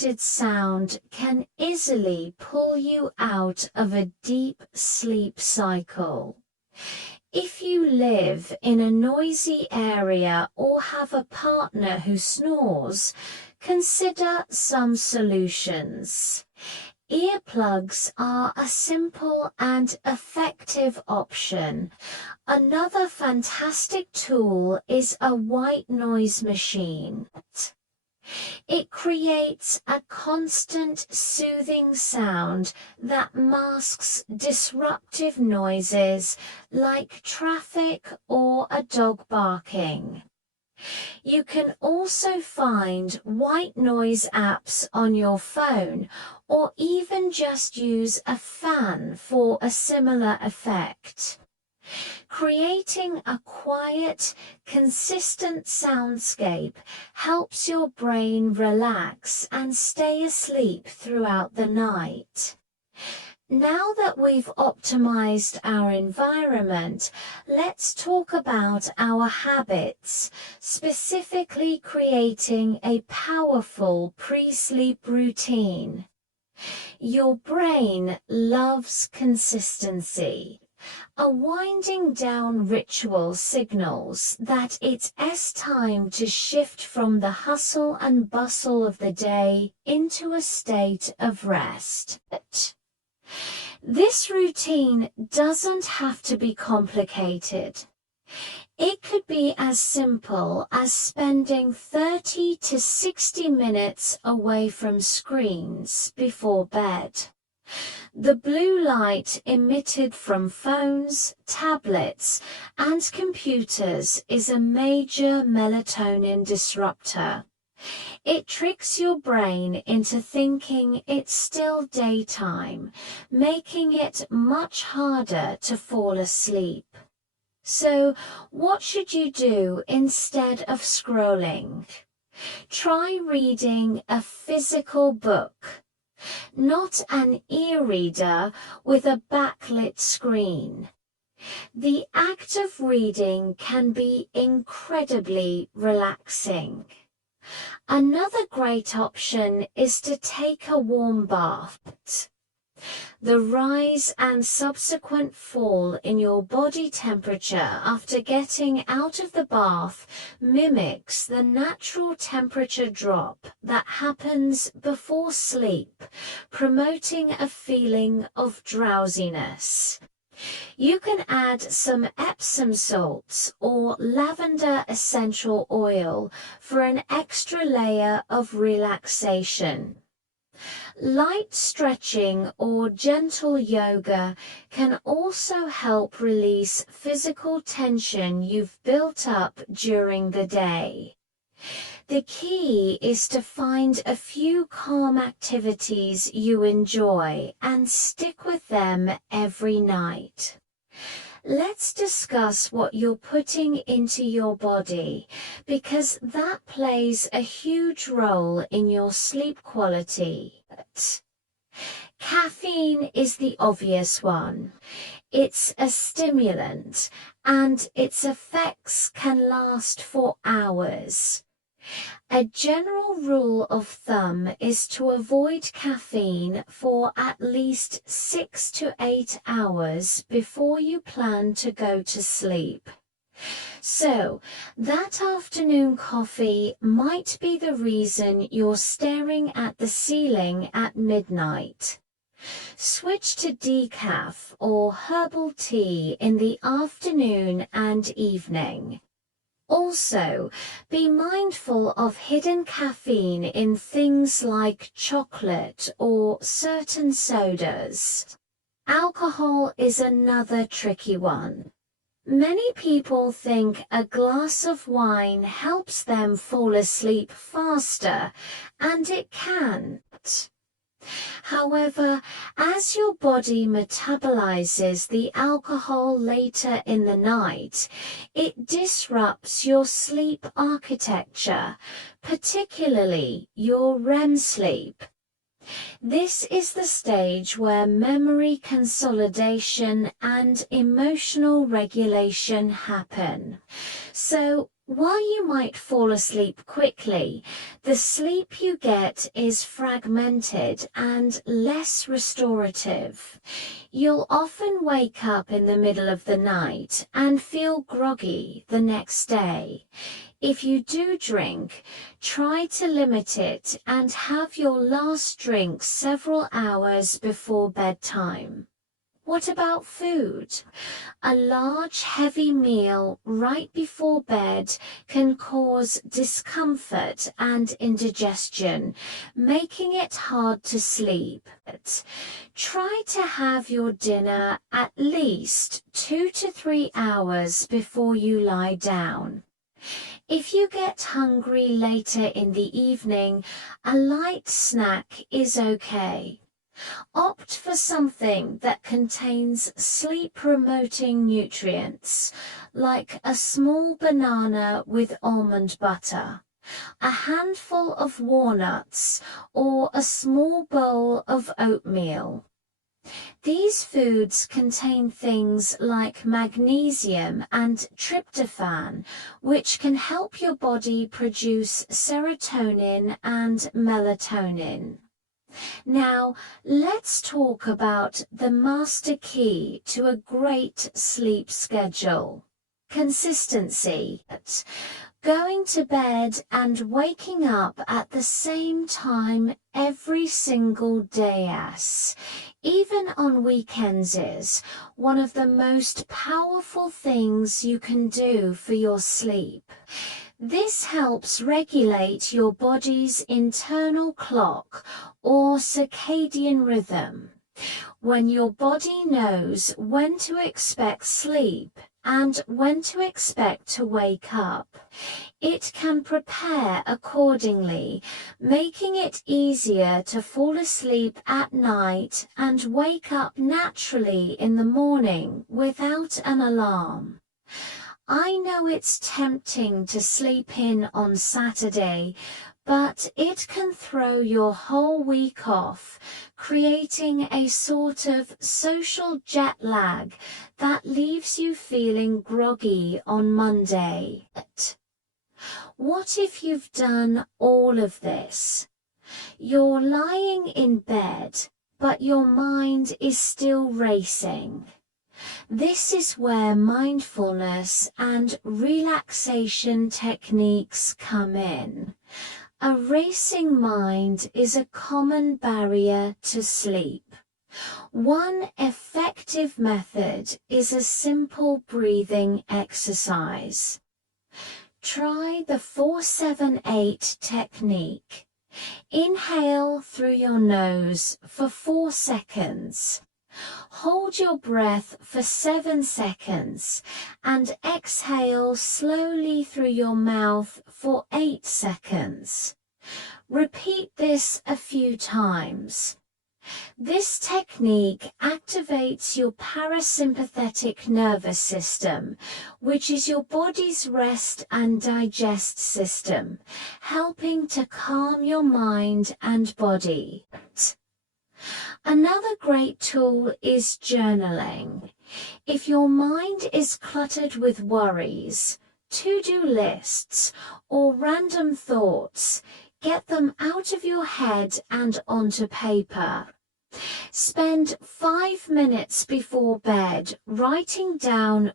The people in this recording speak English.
sound can easily pull you out of a deep sleep cycle. If you live in a noisy area or have a partner who snores, consider some solutions. Earplugs are a simple and effective option. Another fantastic tool is a white noise machine. It creates a constant soothing sound that masks disruptive noises like traffic or a dog barking. You can also find white noise apps on your phone, or even just use a fan for a similar effect. Creating a quiet, consistent soundscape helps your brain relax and stay asleep throughout the night. Now that we've optimized our environment, let's talk about our habits, specifically creating a powerful pre-sleep routine. Your brain loves consistency. A winding down ritual signals that it's time to shift from the hustle and bustle of the day into a state of rest. This routine doesn't have to be complicated. It could be as simple as spending 30 to 60 minutes away from screens before bed. The blue light emitted from phones, tablets, and computers is a major melatonin disruptor. It tricks your brain into thinking it's still daytime, making it much harder to fall asleep. So, what should you do instead of scrolling? Try reading a physical book, not an e-reader with a backlit screen. The act of reading can be incredibly relaxing. Another great option is to take a warm bath. The rise and subsequent fall in your body temperature after getting out of the bath mimics the natural temperature drop that happens before sleep, promoting a feeling of drowsiness. You can add some Epsom salts or lavender essential oil for an extra layer of relaxation. Light stretching or gentle yoga can also help release physical tension you've built up during the day. The key is to find a few calm activities you enjoy and stick with them every night. Let's discuss what you're putting into your body, because that plays a huge role in your sleep quality. Caffeine is the obvious one. It's a stimulant, and its effects can last for hours. A general rule of thumb is to avoid caffeine for at least 6 to 8 hours before you plan to go to sleep. So, that afternoon coffee might be the reason you're staring at the ceiling at midnight. Switch to decaf or herbal tea in the afternoon and evening. Also, be mindful of hidden caffeine in things like chocolate or certain sodas. Alcohol is another tricky one. Many people think a glass of wine helps them fall asleep faster, and it can. However, as your body metabolizes the alcohol later in the night, it disrupts your sleep architecture, particularly your REM sleep. This is the stage where memory consolidation and emotional regulation happen. So, While you might fall asleep quickly, the sleep you get is fragmented and less restorative. You'll often wake up in the middle of the night and feel groggy the next day. If you do drink, try to limit it and have your last drink several hours before bedtime. What about food? A large, heavy meal right before bed can cause discomfort and indigestion, making it hard to sleep. Try to have your dinner at least 2 to 3 hours before you lie down. If you get hungry later in the evening, a light snack is okay. Opt for something that contains sleep-promoting nutrients, like a small banana with almond butter, a handful of walnuts, or a small bowl of oatmeal. These foods contain things like magnesium and tryptophan, which can help your body produce serotonin and melatonin. Now, let's talk about the master key to a great sleep schedule. Consistency. Going to bed and waking up at the same time every single day, even on weekends, is one of the most powerful things you can do for your sleep. This helps regulate your body's internal clock or circadian rhythm. When your body knows when to expect sleep and when to expect to wake up, it can prepare accordingly, making it easier to fall asleep at night and wake up naturally in the morning without an alarm. I know it's tempting to sleep in on Saturday, but it can throw your whole week off, creating a sort of social jet lag that leaves you feeling groggy on Monday. What if you've done all of this? You're lying in bed, but your mind is still racing. This is where mindfulness and relaxation techniques come in. A racing mind is a common barrier to sleep. One effective method is a simple breathing exercise. Try the 4-7-8 technique. Inhale through your nose for 4 seconds. Hold your breath for 7 seconds and exhale slowly through your mouth for 8 seconds. Repeat this a few times. This technique activates your parasympathetic nervous system, which is your body's rest and digest system, helping to calm your mind and body. Another great tool is journaling. If your mind is cluttered with worries, to-do lists, or random thoughts, get them out of your head and onto paper. Spend 5 minutes before bed writing down